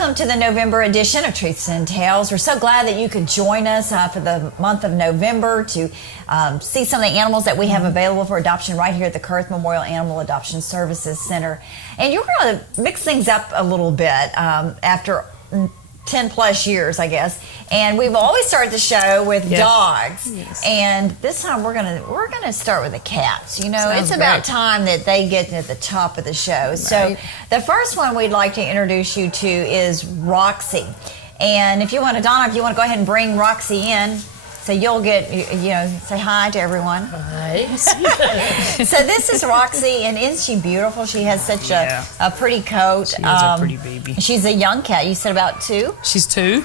welcome to the November edition of Truths and Tales. We're so glad that you could join us for the month of November to see some of the animals that we have available for adoption right here at the Kurth Memorial Animal Adoption Services Center. And you're going to mix things up a little bit after 10 plus years, I guess. And we've always started the show with dogs. Yes. And this time we're gonna start with the cats. You know, Sounds it's about great. time that they get at the top of the show. Right. So the first one we'd like to introduce you to is Roxy. And if you want to, Donna, if you want to go ahead and bring Roxy in, so you'll get, say hi to everyone. Hi. So this is Roxy, and isn't she beautiful? She has such a pretty coat. She is a pretty baby. She's a young cat. You said about 2? She's 2.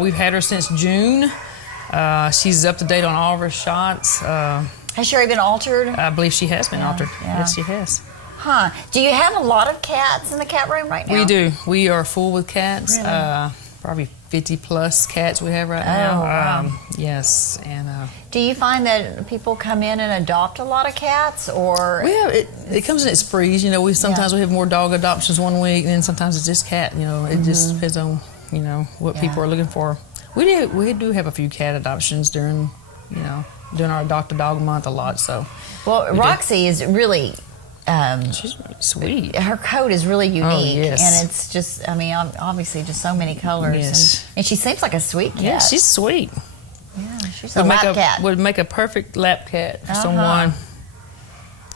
We've had her since June. She's up to date on all of her shots. Has she already been altered? I believe she has been altered. Yeah. Yes, she has. Huh. Do you have a lot of cats in the cat room right now? We do. We are full with cats. Really? Probably 50 plus cats we have right now. Wow. Yes. And do you find that people come in and adopt a lot of cats, or? Well, it comes in its sprees. You know, we sometimes we have more dog adoptions one week, and then sometimes it's just cat. You know, it just depends on what people are looking for. We do have a few cat adoptions during our Adopt a Dog month a lot. So, well, Roxy is really. She's really sweet. Her coat is really unique, yes. and it's just, obviously just so many colors. Yes. And she seems like a sweet cat. Yeah, she's sweet. Yeah, she's a lap cat. Would make a perfect lap cat for someone.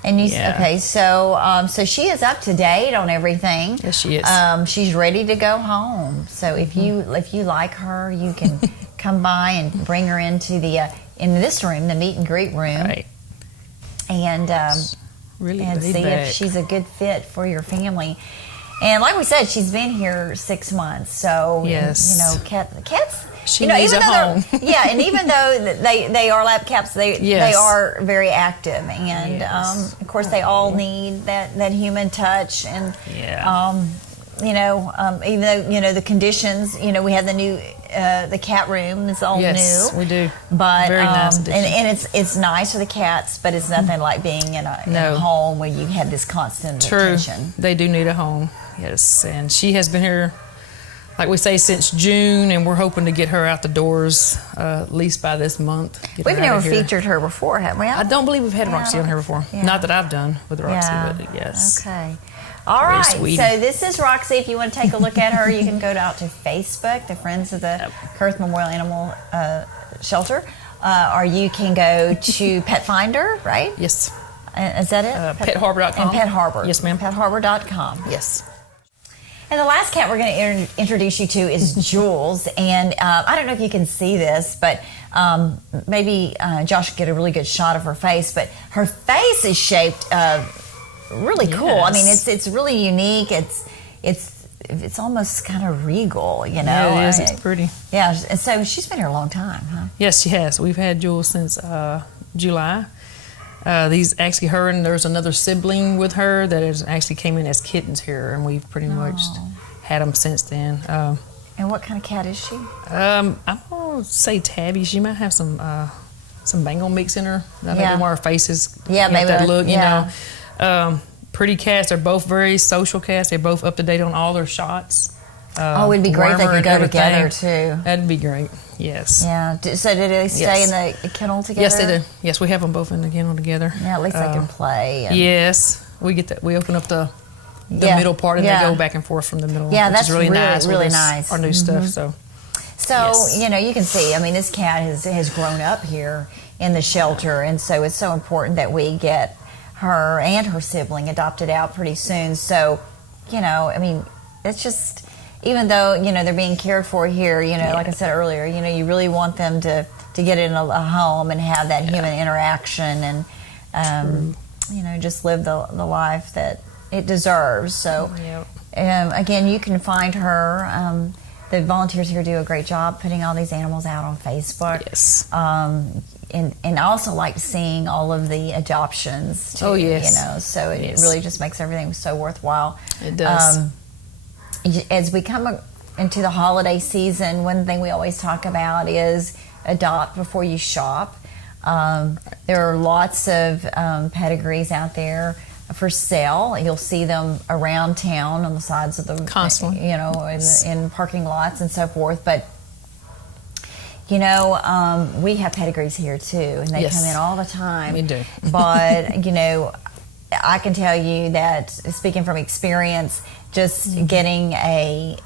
And okay, so she is up to date on everything. Yes, she is. She's ready to go home. So if you like her, you can come by and bring her into in this room, the meet and greet room, Right. and Really and see if she's a good fit for your family. And like we said, she's been here 6 months. So yes, cats. She needs a home. And even though they are lap cats, they are very active, and of course they all need that human touch. And even though the conditions, we have the new the cat room is all new. Yes, we do. But very nice addition. and it's nice for the cats, but it's nothing like being in a home where you have this constant attention. They do need a home. Yes, and she has been here, like we say, since June, and we're hoping to get her out the doors at least by this month. We've never featured her before, have we? I don't believe we've had Roxy on here before. Yeah. Not that I've done with Roxy, but yes. Okay. All right. So this is Roxy. If you want to take a look at her, you can go out to Facebook, the Friends of the Kurth Memorial Animal Shelter, or you can go to Pet Finder, right? Yes. Is that it? PetHarbor.com. And Pet Harbor. Yes, ma'am. PetHarbor.com. Yes. And the last cat we're going to introduce you to is Jules. And I don't know if you can see this, but maybe Josh could get a really good shot of her face. But her face is shaped really cool. Yes. I mean, it's really unique. It's almost kind of regal, Yeah, it is. It's pretty. Yeah. And so she's been here a long time, huh? Yes, she has. We've had Jules since July. Her and there's another sibling with her that actually came in as kittens here, and we've pretty much had them since then. And what kind of cat is she? I'm gonna say tabby. She might have some Bengal mix in her. Maybe more her faces. Maybe that look. You know, pretty cats. They're both very social cats. They're both up to date on all their shots. It'd be great if they could go together too. That'd be great. Yes. Yeah. So did they stay in the kennel together? Yes, they do. Yes, we have them both in the kennel together. Yeah, at least they can play. Yes, we get that. We open up the middle part, and they go back and forth from the middle. Yeah, that's which is really nice. Really nice. Our new stuff. So you can see. I mean, this cat has grown up here in the shelter, and so it's so important that we get her and her sibling adopted out pretty soon. So, I mean, it's just. Even though, they're being cared for here, like I said earlier, you really want them to get in a home and have that human interaction and, just live the life that it deserves. So, again, you can find her. The volunteers here do a great job putting all these animals out on Facebook. Yes. And I also like seeing all of the adoptions, too. Oh, yes. So it really just makes everything so worthwhile. It does. As we come into the holiday season, one thing we always talk about is adopt before you shop. There are lots of pedigrees out there for sale. You'll see them around town on the sides of the constantly, in parking lots and so forth. But we have pedigrees here too, and they come in all the time. We do. But I can tell you that, speaking from experience, just getting a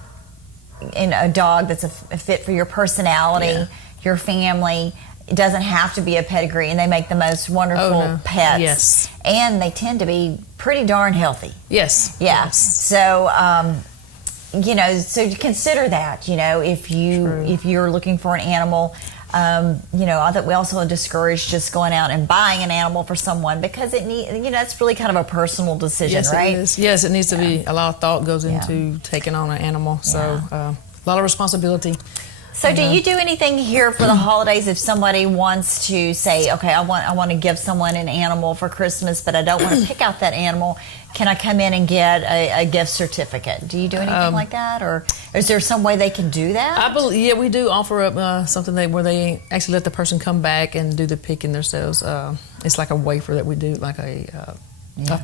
dog that's a fit for your personality, your family. It doesn't have to be a pedigree, and they make the most wonderful pets. Yes. And they tend to be pretty darn healthy. Yes. Yeah. Yes. So, so consider that, if you're looking for an animal. I think we also discourage just going out and buying an animal for someone, because it's really kind of a personal decision, right? It is. Yes, it needs to be. A lot of thought goes into taking on an animal, so a lot of responsibility. So do you do anything here for the holidays if somebody wants to say, okay, I want to give someone an animal for Christmas, but I don't want to pick out that animal? Can I come in and get a gift certificate? Do you do anything like that, or is there some way they can do that? I believe, we do offer up something where they actually let the person come back and do the picking themselves. It's like a wafer that we do, like a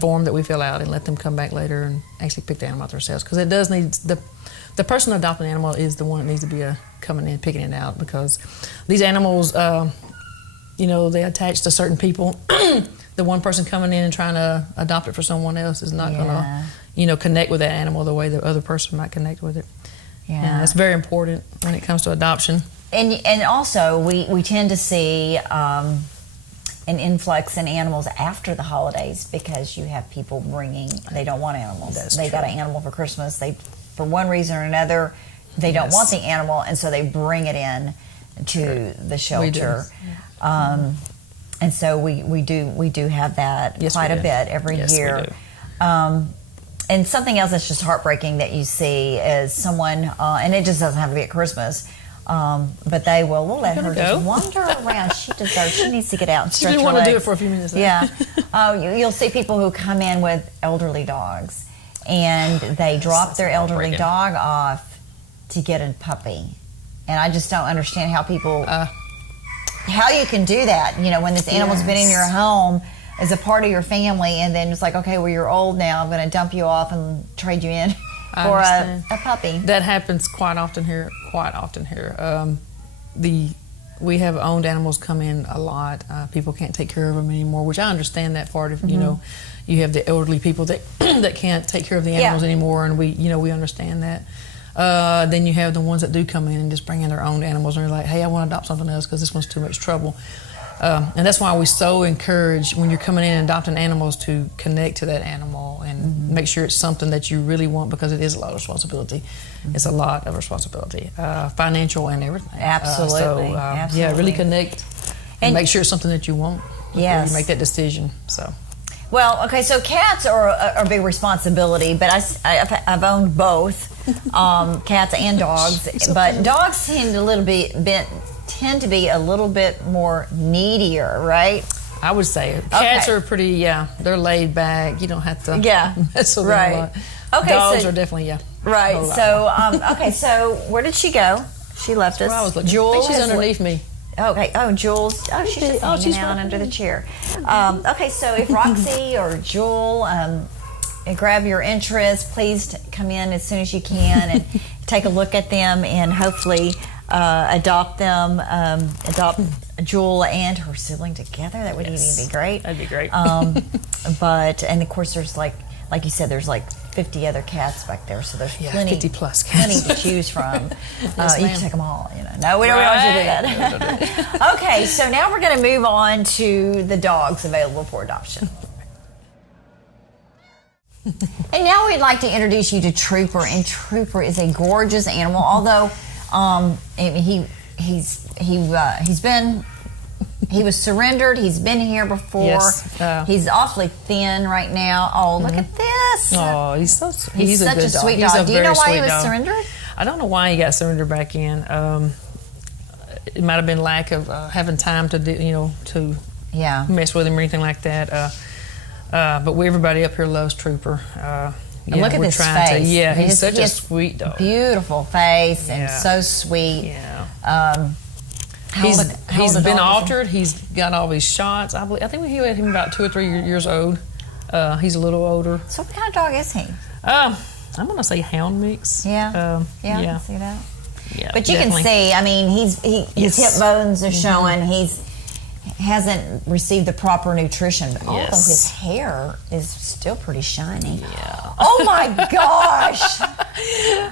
form that we fill out and let them come back later and actually pick the animal out themselves, because it does need the person adopting an animal is the one that needs to be coming in picking it out, because these animals, they attach to certain people. The one person coming in and trying to adopt it for someone else is not going to, connect with that animal the way the other person might connect with it. Yeah, it's very important when it comes to adoption. And also, we tend to see an influx in animals after the holidays, because you have people they don't want animals. They got an animal for Christmas. For one reason or another, they don't want the animal, and so they bring it in to the shelter. And so we do have that quite a bit every year. And something else that's just heartbreaking that you see is someone, and it just doesn't have to be at Christmas, but we'll let her just wander around. She needs to get out and stretch her legs. She didn't want to do it for a few minutes. Yeah. You'll see people who come in with elderly dogs, and they drop their elderly dog off to get a puppy. And I just don't understand how people... how you can do that, when this animal's been in your home as a part of your family, and then it's like, okay, well, you're old now, I'm going to dump you off and trade you in for a puppy. That happens quite often here. We have owned animals come in a lot. People can't take care of them anymore, which I understand that part. If you have the elderly people that that can't take care of the animals anymore, and we understand that. Then you have the ones that do come in and just bring in their own animals, and they're like, hey, I want to adopt something else because this one's too much trouble. And that's why we so encourage, when you're coming in and adopting animals, to connect to that animal and make sure it's something that you really want, because it is a lot of responsibility. It's a lot of responsibility, financial and everything. Absolutely. Absolutely. Yeah, really connect and make sure it's something that you want before you make that decision. So. Well, okay, so cats are a big responsibility, but I've owned both, cats and dogs. But dogs tend to be a little bit more needier, right? I would say cats are pretty. They're laid back. You don't have to mess with them a lot. Okay, dogs are definitely right. So okay, so where did she go? She left us. I was looking. Jules, I think she's underneath me. Okay. Oh, Jules. Oh, she's just hanging out under the chair. Okay, so if Roxy or Jewel grab your interest, please come in as soon as you can and take a look at them, and hopefully adopt them. Adopt Jewel and her sibling together. That would even be great. That'd be great. And of course, there's like you said, there's like 50 other cats back there, so there's plenty 50 plus cats. Plenty to choose from. You can take them all. No, we don't want you to do that. Okay, so now we're going to move on to the dogs available for adoption. And now we'd like to introduce you to Trooper, and Trooper is a gorgeous animal. Although he was surrendered. He's been here before. Yes. He's awfully thin right now. Oh, look at this. Oh, he's so sweet. He's such a sweet dog. Do you know why he was surrendered? I don't know why he got surrendered back in. It might have been lack of having time to mess with him or anything like that. But everybody up here loves Trooper. And look at this face. He's such a sweet dog. Beautiful face and so sweet. Yeah. He's been altered. He's got all these shots. I think we had him about 2 or 3 years old. He's a little older. So what kind of dog is he? I'm gonna say hound mix. Yeah. I can see that. Yeah, but you definitely. can see, I mean, his hip bones are showing. Hasn't received the proper nutrition, but although his hair is still pretty shiny. Yeah. Oh my gosh!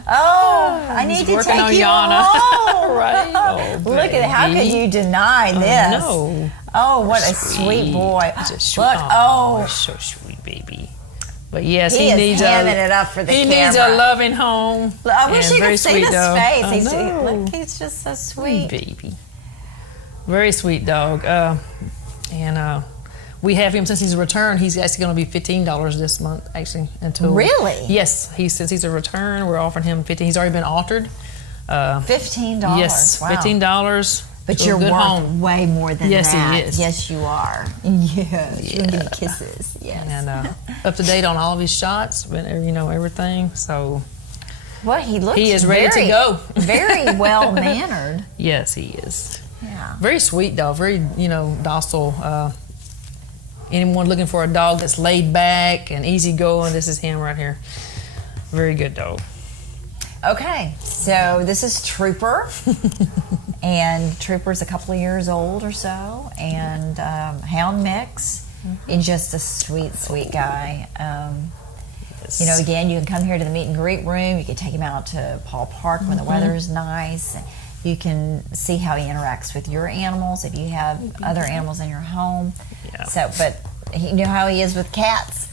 Oh, I need to take you home. Right? Oh, Look at how could you deny this? No. Oh, what a sweet boy! Look, he's so sweet, baby. But yes, he needs is hamming it up for the camera. He needs a loving home. I wish you could see this face. Look, he's just so sweet, baby. Very sweet dog. And we have him since he's a return. He's actually going to be $15 this month, actually. Really? Yes. Since he's a return, we're offering him $15. He's already been altered. $15. Yes, wow. $15. But you're worth home. way more than that. Yes, he is. Yes, you are. Yes. You're gonna give me kisses. Yes. And up to date on all of his shots, everything. So. Well, he is ready to go. Very well mannered. Yes, he is. Yeah. Very sweet dog. Very docile. Anyone looking for a dog that's laid back and easygoing, this is him right here. Very good dog. Okay, so this is Trooper, and Trooper's a couple of years old or so, and hound mix, and just a sweet, sweet guy. Yes. Again, you can come here to the meet and greet room. You can take him out to Paul Park when the weather is nice. You can see how he interacts with your animals if you have other animals in your home. Yeah. So, but you know how he is with cats.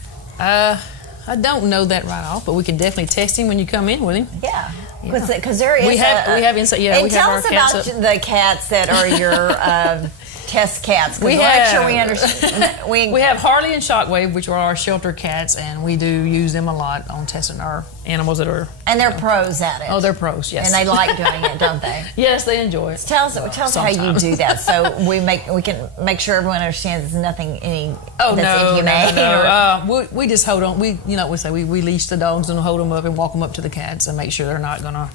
I don't know that right off, but we can definitely test him when you come in with him. Yeah, because there is. We have insight. Yeah, and we have tell our us cats about up. the cats that are your test cats. We make have- sure we understand. We have Harley and Shockwave, which are our shelter cats, and we do use them a lot on testing our animals that are. And they're pros at it. Oh, they're pros. Yes. And they like doing it, don't they? Yes, they enjoy it. Tell us how you sometimes. do that, so we can make sure everyone understands there's nothing Oh that's inhumane. no. We just hold on. We leash the dogs and hold them up and walk them up to the cats and make sure they're not gonna.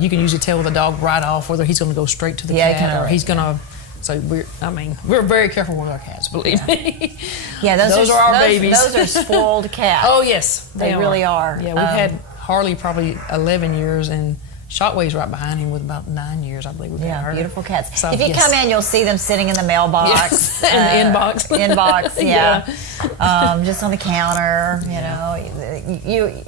You can usually tell the dog right off whether he's gonna go straight to the cat or he's gonna. So we're very careful with our cats. Believe me. Yeah, those are our babies. Those are spoiled cats. Oh yes, they really are. Yeah, we've had Harley probably 11 years and Shockwave's right behind him with about 9 years, I believe. We've had her. Beautiful cats. So, if you come in, you'll see them sitting in the mailbox. Yes. In the inbox. Inbox, yeah. Just on the counter.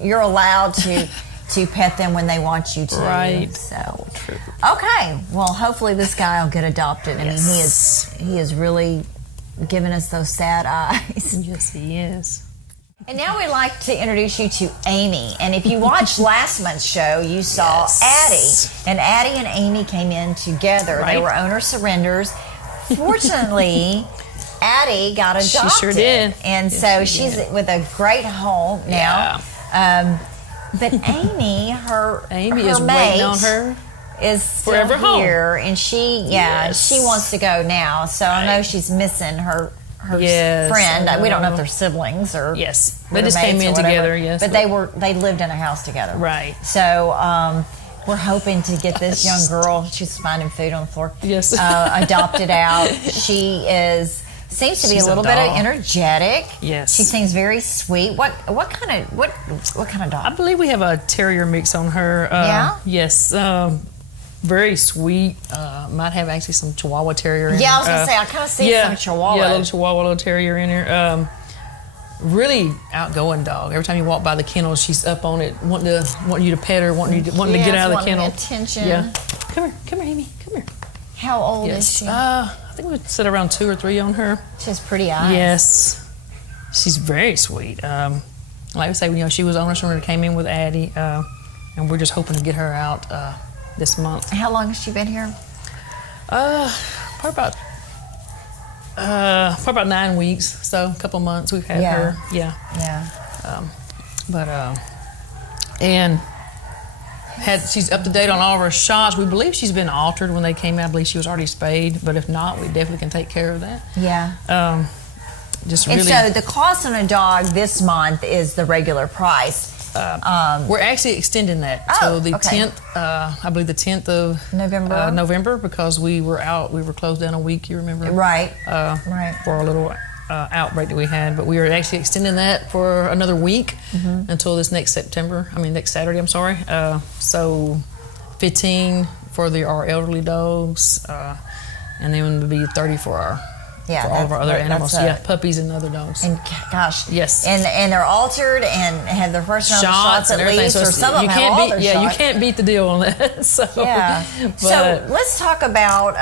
You're allowed to pet them when they want you to. Right. So true. Okay. Well, hopefully this guy will get adopted. I mean, he is really giving us those sad eyes. Yes, he is. And now we'd like to introduce you to Amy. And if you watched last month's show, you saw Addie. And Addie and Amy came in together. Right. They were owner surrenders. Fortunately, Addie got adopted. She sure did. And Yes, so she she's did. with a great home now. Yeah. But Amy, her is mate waiting on her. is still Forever home. here, and she wants to go now. So I know she's missing her Yes, friend. I We don't know if know. they're siblings or Yes. They just came roommates or in whatever. together, yes. But they lived in a house together. Right. So we're hoping to get this young girl. She's finding food on the floor. Yes. Adopted out. She seems to be She's a little a bit doll. energetic. Yes. She seems very sweet. What kind of dog? I believe we have a terrier mix on her. Yeah? Yes. Very sweet. Might have actually some Chihuahua terrier in her. Yeah, I was going to say, I kind of see some Chihuahua. Yeah, a little Chihuahua, little terrier in her. Really outgoing dog. Every time you walk by the kennel, she's up on it, wanting you to pet her, wanting to get out of the kennel. Attention. Yeah. Come here, Amy. Come here. How old is she? I think we sit around 2 or 3 on her. She has pretty eyes. Yes. She's very sweet. Like I say, she was owner when came in with Addie, and we're just hoping to get her out this month. How long has she been here? Probably about 9 weeks, so a couple months we've had her. Yeah. And she's up to date on all of her shots. We believe she's been altered when they came out. I believe she was already spayed, but if not, we definitely can take care of that. Yeah. Just And really. so the cost on a dog this month is the regular price. We're actually extending that till the 10th. I believe the 10th of November. November, because we were closed down a week. You remember? Right. Right. For a little outbreak that we had, but we are actually extending that for another week until this next Saturday, I'm sorry. So 15 for our elderly dogs, and then it'll be 30 for all of our other animals. Puppies and other dogs. And gosh, yes, and they're altered and have their first round of shots at least, or some of them have all their shots. You can't beat the deal on that. So so let's talk about.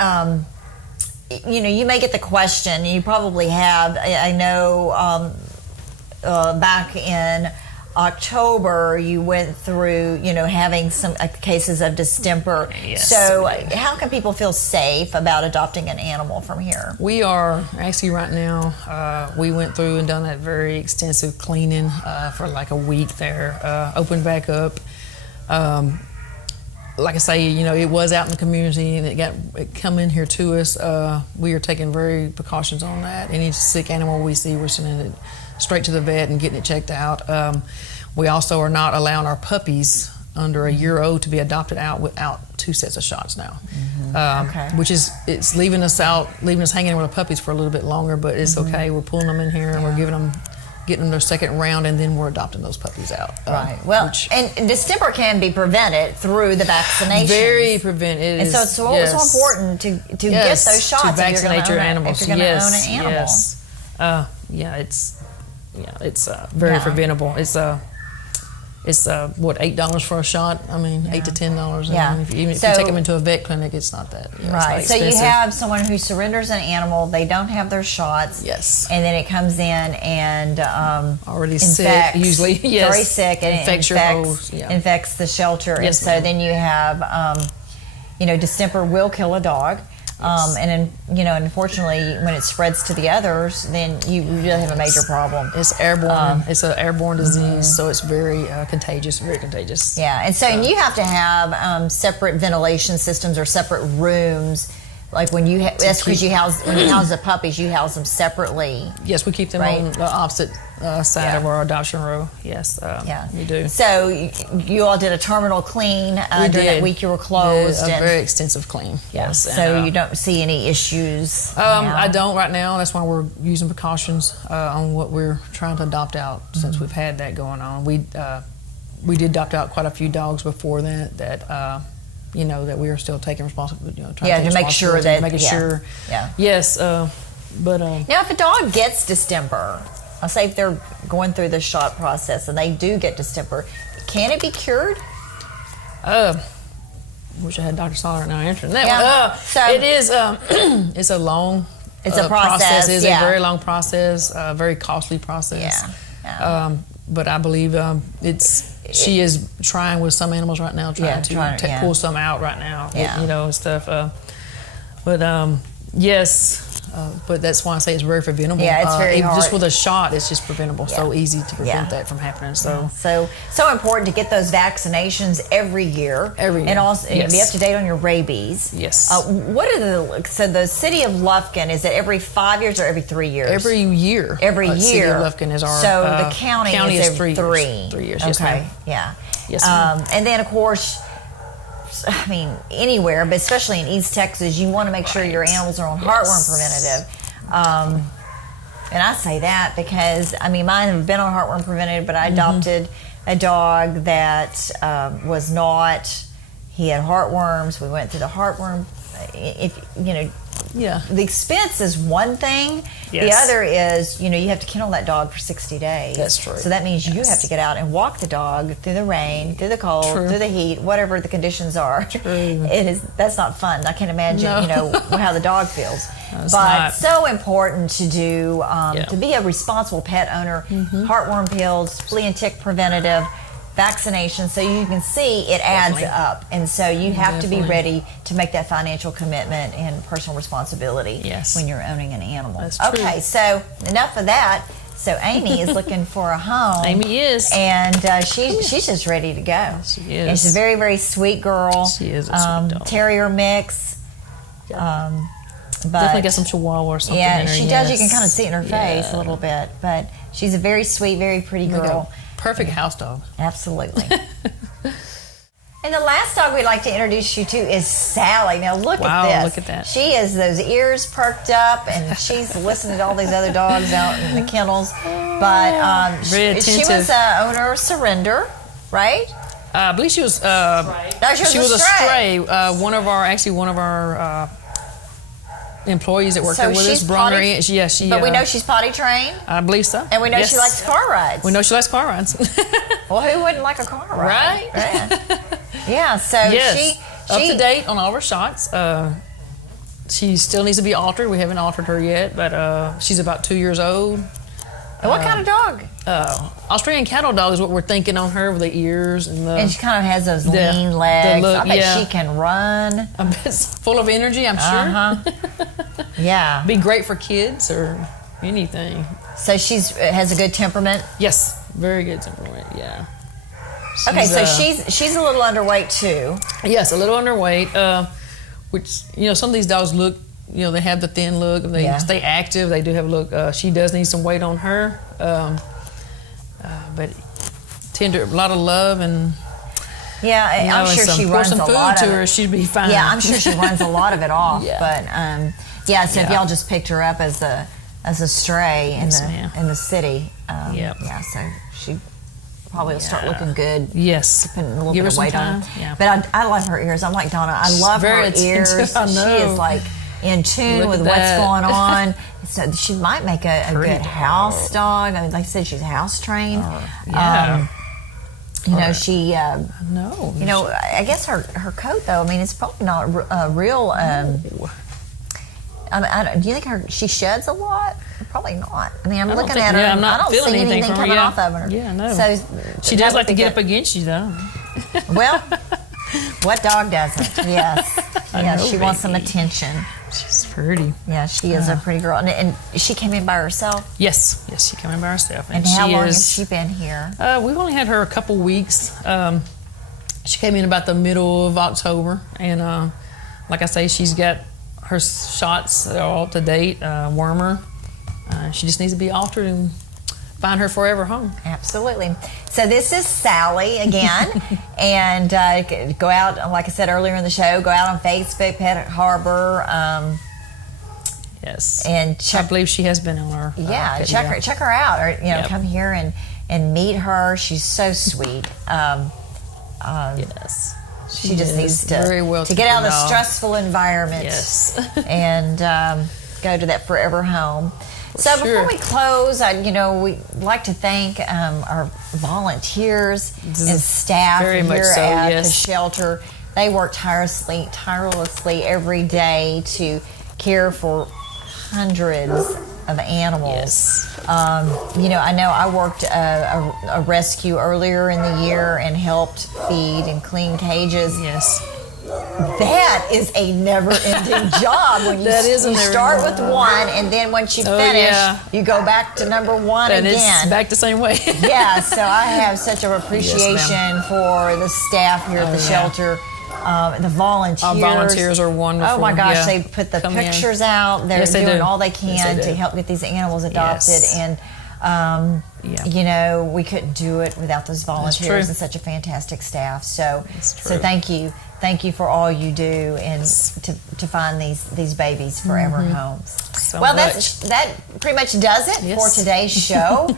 You may get the question. You probably have. I know back in October you went through, having some cases of distemper. Yes, so how can people feel safe about adopting an animal from here? We are actually right now, we went through and done that very extensive cleaning for like a week there, opened back up. Like I say, it was out in the community and it come in here to us. We are taking very precautions on that. Any sick animal we see, we're sending it straight to the vet and getting it checked out. We also are not allowing our puppies under a year old to be adopted out without 2 sets of shots now. Which it's leaving us hanging with the puppies for a little bit longer, but it's okay. We're pulling them in here and we're getting them their second round, and then we're adopting those puppies out. Right. Well, and distemper can be prevented through the vaccination. Very prevented. And so it's so important to get those shots to vaccinate your animals. If you're going to own an animal. It's very preventable. It's what, $8 for a shot? I mean, $8 to $10. Yeah. Even if you take them into a vet clinic, it's not that. Right. It's not so you have someone who surrenders an animal, they don't have their shots. Yes. And then it comes in and already sick, usually. Yes. Very sick, and infects the shelter. Yes, and so then you have, distemper will kill a dog. And unfortunately, when it spreads to the others, then you really have a major problem. It's airborne. It's an airborne disease, so it's very contagious. Very contagious. Yeah, and so you have to have separate ventilation systems or separate rooms. Like when that's because you house the puppies, you house them separately. Yes, we keep them on the opposite side of our adoption row. Yes, we do. So you all did a terminal clean during that week you were closed. A very extensive clean. Yes. So you don't see any issues. I don't right now. That's why we're using precautions on what we're trying to adopt out since we've had that going on. We did adopt out quite a few dogs before that. That we are still taking responsibility. To make sure that making sure. Yeah. Yes, but now if a dog gets distemper, I'll say if they're going through the shot process and they do get distemper, can it be cured? Wish I had Dr. Soller now answering that one. So it is. It's a long. It's a process. It's a very long process. Very costly process. Yeah. But I believe she is trying with some animals right now, trying to pull some out right now. And stuff. Yes. But that's why I say it's very preventable. Yeah, it's very hard. Just with a shot, it's just preventable. So easy to prevent that from happening. So important to get those vaccinations every year. And also be up to date on your rabies. Yes. The city of Lufkin, is it every 5 years or every 3 years? Every year. Every year. City of Lufkin is our. So the county is every 3 years. 3 years. Okay. Yes, ma'am. Yeah. Yes, ma'am. And then of course, anywhere, but especially in East Texas, you want to make sure your animals are on heartworm preventative. And I say that because, mine have been on heartworm preventative, but I adopted a dog that was not. He had heartworms. We went through the heartworm. The expense is one thing. Yes. The other is, you have to kennel that dog for 60 days. That's true. So that means you have to get out and walk the dog through the rain, through the cold, through the heat, whatever the conditions are. True. That's not fun. I can't imagine, how the dog feels. No, but so important to do, to be a responsible pet owner. Heartworm pills, flea and tick preventative, vaccination, so you can see it adds up, and so you have to be ready to make that financial commitment and personal responsibility when you're owning an animal. That's true. Okay, so enough of that. So Amy is looking for a home. Amy is, and she's just ready to go. She is. And she's a very, very sweet girl. She is a sweet dog. Terrier mix. But definitely got some Chihuahua or something. Yeah, in her. she does. You can kind of see it in her face a little bit, but she's a very sweet, very pretty girl. Perfect house dog. Absolutely. And the last dog we'd like to introduce you to is Sally. Now look Wow, at this. look at that. She has those ears perked up, and she's listening to all these other dogs out in the kennels. But Very she attentive. was owner of Surrender, right? I believe she was. No, she was a stray. One of our employees that worked So there with us she's brought her potty- in. Yeah, she. But we know she's potty trained, I believe so. and we know Yes. she likes car rides. We know she likes car rides. Well, who wouldn't like a car ride? Right? Yeah. Yeah, so Yes. she Up to date on all of her shots. She still needs to be altered. We haven't altered her yet, but she's about 2 years old. And what kind of dog? Australian cattle dog is what we're thinking on her, with the ears and the. And she kind of has those The- lean legs. look, I bet yeah. she can run. It's full of energy, I'm sure. Uh-huh. Yeah. Be great for kids or anything. So has a good temperament. Yes, very good temperament. Yeah. Okay, so uh, she's a little underweight too. Yes, a little underweight. Which some of these dogs look. They have the thin look. They stay active. They do have a look. She does need some weight on her, but tender, a lot of love and. Yeah, I'm sure she runs some a food lot to of her. it. She'd be fine. Yeah, I'm sure she runs a lot of it off. Yeah. But so if Yeah. y'all just picked her up as a stray Yes, ma'am. in the city, Yep. yeah, so she probably will start looking good. Yes. Putting a little Give bit her of some weight on. time. Yeah. But I love her ears. I'm like Donna. I love very her attentive. ears. I know. She is like in tune Look with at what's that. going on. So she might make a Pretty good house dog. I mean, like I said, she's house trained. Yeah. She. No. I guess her coat though. I mean, it's probably not a real. Do you think she sheds a lot? Probably not. I mean, I'm looking at her. I'm and not I don't feeling see anything from her. coming Yeah. off of her. Yeah, no. So She that does would like to be get up good. against you, though. Well, what dog doesn't? Yes. I know, She wants some baby. attention. She's pretty. Yeah, she is a pretty girl. And she came in by herself. Yes, she came in by herself. And how she long is, has she been here? We've only had her a couple weeks. She came in about the middle of October, and like I say, she's got her shots that are all up to date. Wormer. She just needs to be altered and find her forever home. Absolutely. So this is Sally again, and go out, like I said earlier in the show, go out on Facebook, Pet Harbor, Yes. and I check. believe she has been on our. Yeah, check her out, or Yep. come here and meet her. She's so sweet. Yes. She just is needs very well to get out of the taken stressful environment. Yes. And go to that forever home. So before sure. we close, we like to thank our volunteers and staff very here much so, at yes. the shelter. They work tirelessly every day to care for hundreds of animals. Yes. I know I worked a rescue earlier in the year and helped feed and clean cages. Yes. That is a never-ending job. When you, That is a you never-ending start with job. one, and then once you finish, yeah. you go back to number one And it's again. back the same way. Yeah, so I have such an appreciation Yes, for the staff here at the yeah. shelter, the volunteers. Our volunteers are wonderful. Oh my gosh, Yeah. they put the Come in. pictures out. They're Yes, they doing do. all they can Yes, they to do. help get these animals adopted. Yes. And, Yeah. we couldn't do it without those volunteers true. and such a fantastic staff. So, That's so true. thank you. Thank you for all you do and to find these babies forever homes. So Well, much. that pretty much does it Yes. for today's show.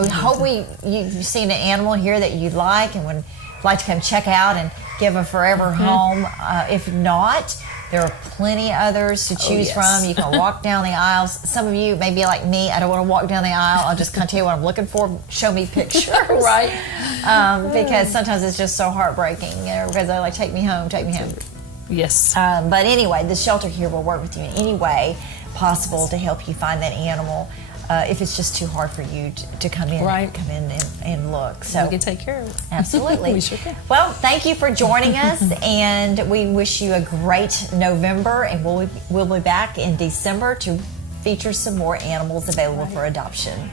We hope you've seen an animal here that you like and would like to come check out and give a forever home. If not, there are plenty others to choose yes. from. You can walk down the aisles. Some of you may be like me. I don't want to walk down the aisle. I'll just kind of tell you what I'm looking for. Show me pictures. Right. Because sometimes it's just so heartbreaking. Because they're like, take me home, take me home. Yes. But anyway, the shelter here will work with you in any way possible to help you find that animal. If it's just too hard for you to come in, Right. and look. So We can take care of it. absolutely. We sure can. Well, thank you for joining us, and we wish you a great November. And we'll be back in December to feature some more animals available for adoption.